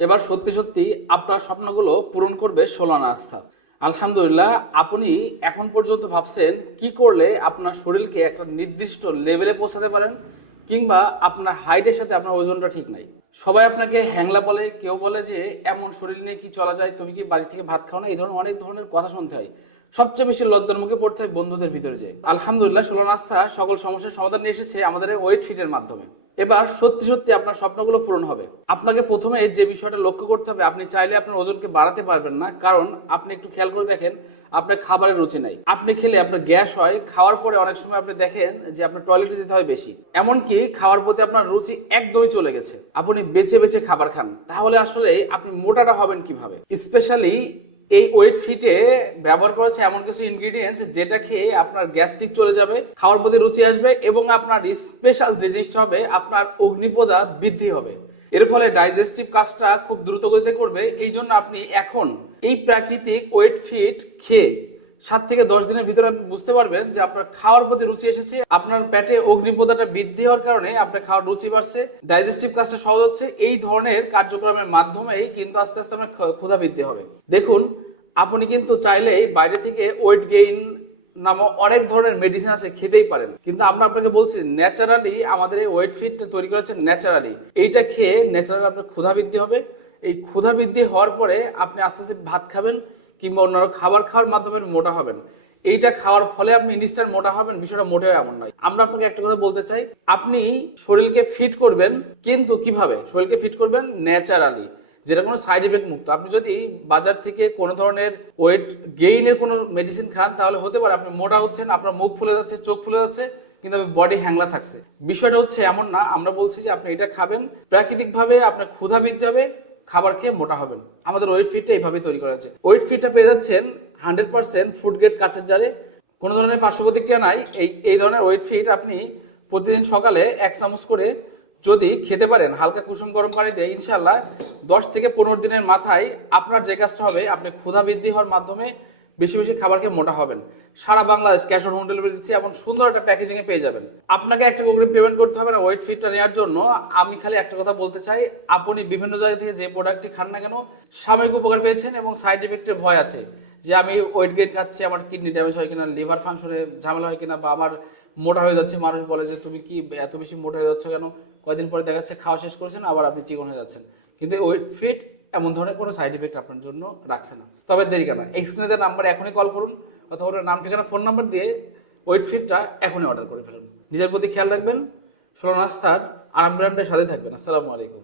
এবার সত্যি সত্যি আপনার স্বপ্নগুলো পূরণ করবে সোলানা আস্থা। আলহামদুলিল্লাহ, আপনি এখন পর্যন্ত ভাবছেন কি করলে আপনার শরীরকে একটা নির্দিষ্ট লেভেলে পৌঁছাতে পারেন, কিংবা আপনার হাইটের সাথে আপনার ওজনটা ঠিক নাই। সবাই আপনাকে হ্যাংলা বলে, কেউ বলে যে এমন শরীর নিয়ে কি চলা যায়, তুমি কি বাড়ি থেকে ভাত খাও না, এই ধরনের অনেক ধরনের কথা শুনতে হয়। সবচেয়ে বেশি লজ্জার মুখে পড়তে হয় বন্ধুদের ভিতরে যে। আলহামদুলিল্লাহ, সোলানা আস্থা সকল সমস্যার সমাধান নিয়ে এসেছে আমাদের ওয়েট ফিটের মাধ্যমে। এবার সত্যি সত্যি আপনার স্বপ্নগুলো পূরণ হবে। আপনাকে প্রথমে যে বিষয়টা লক্ষ্য করতে হবে, আপনি চাইলে আপনার ওজনকে বাড়াতে পারবেন না, কারণ আপনি একটু খেয়াল করে দেখেন আপনার খাবারের রুচি নাই। আপনি খেলে আপনার গ্যাস হয়, খাওয়ার পরে অনেক সময় আপনি দেখেন যে আপনার টয়লেটে যেতে হয় বেশি, এমনকি খাওয়ার প্রতি আপনার রুচি একদমই চলে গেছে। আপনি বেছে বেছে খাবার খান, তাহলে আসলে আপনি মোটাটা হবেন কিভাবে? স্পেশালি এই ওয়েট ফিটে ব্যবহার করেছে এমন কিছু ইনগ্রিডিয়েন্টস যেটা খেয়ে আপনার গ্যাস্ট্রিক চলে যাবে, খাওয়ার প্রতি রুচি আসবে, এবং আপনার স্পেশাল যে জিনিসটা হবে, আপনার অগ্নিপদা বৃদ্ধি হবে। এর ফলে ডাইজেস্টিভ কাজটা খুব দ্রুত গতিতে করবে। এই জন্য আপনি এখন এই প্রাকৃতিক ওয়েট ফিট খেয়ে 7 থেকে 10 দিনের ভিতরে আপনি বুঝতে পারবেন যে আপনার খাওয়ার প্রতি রুচি এসেছে, আপনার পেটে অগ্নিপদাটা বৃদ্ধি হওয়ার কারণে আপনার খাওয়ার রুচি বাড়ছে, ডাইজেস্টিভ কাজটা সহজ হচ্ছে। এই ধরনের কার্যক্রমের মাধ্যমেই কিন্তু আস্তে আস্তে আপনার ক্ষুধা বৃদ্ধি হবে। দেখুন, আপনি কিন্তু চাইলেই বাইরে থেকে ওয়েট গেইন নামক অনেক ধরনের মেডিসিন আছে, খেতেই পারেন, কিন্তু আমরা আপনাকে বলছি ন্যাচারালি আমাদের এই ওয়েট ফিট তৈরি করেছে ন্যাচারালি। এইটা খেয়ে ন্যাচারালি আপনার ক্ষুধা বৃদ্ধি হবে। এই ক্ষুধা বৃদ্ধি হওয়ার পরে আপনি আস্তে আস্তে ভাত খাবেন কিংবা অন্যান্য খাবার খাওয়ার মাধ্যমে মোটা হবেন। এইটা খাওয়ার ফলে আপনি ইনস্ট্যান্ট মোটা হবেন, বিষয়টা মোটেও এমন নয়। আমরা আপনাকে একটা কথা বলতে চাই, আপনি শরীরকে ফিট করবেন, কিন্তু কিভাবে শরীরকে ফিট করবেন? ন্যাচারালি, যেটা কোনো সাইড এফেক্ট মুক্ত। আপনি যদি বাজার থেকে কোনো ধরনের ওয়েট গেইনের কোনো মেডিসিন খান, তাহলে হতে পারে আপনি মোটা হচ্ছেন, আপনার মুখ ফুলে যাচ্ছে, চোখ ফুলে যাচ্ছে, কিন্তু বডি হ্যাংলা থাকছে। বিষয়টা হচ্ছে এমন না। আমরা বলছি যে আপনি এটা খাবেন, প্রাকৃতিক ভাবে আপনার ক্ষুধা বৃদ্ধি হবে, খাবার খেয়ে মোটা হবেন। আমাদের ওয়েট ফিটটা এইভাবে তৈরি করা হয়েছে। ওয়েট ফিটটা পেয়ে যাচ্ছেন 100% ফুড গ্রেড কাঁচের জারে, কোনো ধরনের পার্শ্ব প্রতিক্রিয়া নাই। এই ধরনের ওয়েট ফিট আপনি প্রতিদিন সকালে 1 চামচ করে যদি খেতে পারেন হালকা কুসুম গরম পানিতে, ইনশাল্লাহ 10 থেকে 15 দিনের মাথায় আপনার যে কাজটা হবে, আপনি ক্ষুধা বৃদ্ধি হওয়ার মাধ্যমে বেশি বেশি খাবার খেয়ে মোটা হবেন। সারা Bangladesh cash on home delivery দিচ্ছি, এমন সুন্দর একটা প্যাকেজিং এ পেয়ে যাবেন। আপনাকে একটা অগ্রিম পেমেন্ট করতে হবে না ওয়েট ফিটটা নেওয়ার জন্য। আমি খালি একটা কথা বলতে চাই, আপনি বিভিন্ন জায়গা থেকে যে প্রোডাক্টটি খান না কেন, সাময়িক উপকার পেয়েছেন এবং সাইড এফেক্টের ভয় আছে যে আমি ওয়েট গেইন খাচ্ছি, আমার কিডনি ড্যামেজ হয় কিনা, লিভার ফাংশনে ঝামেলা হয় কিনা, বা আমার মোটা হয়ে যাচ্ছে। মানুষ বলে যে তুমি কি এত বেশি মোটা হয়ে যাচ্ছ কেন, কয়দিন পরে দেখা যাচ্ছে খাওয়া শেষ করেছেন আবার আপনি চিকন হয়ে যাচ্ছেন। কিন্তু ওয়েট ফিট এমন ধরনের কোনো সাইড এফেক্ট আপনার জন্য রাখছে না। তবে দেরি কেন, স্ক্রিনে দেওয়া নাম্বারে এখনই কল করুন, অথবা নাম ঠিকানা ফোন নাম্বার দিয়ে ওয়েট ফিটটা এখনই অর্ডার করে ফেলুন। নিজের প্রতি খেয়াল রাখবেন, সোলানা আস্থার আরাম ব্র্যান্ডের সাথে থাকবেন। আসসালামু আলাইকুম।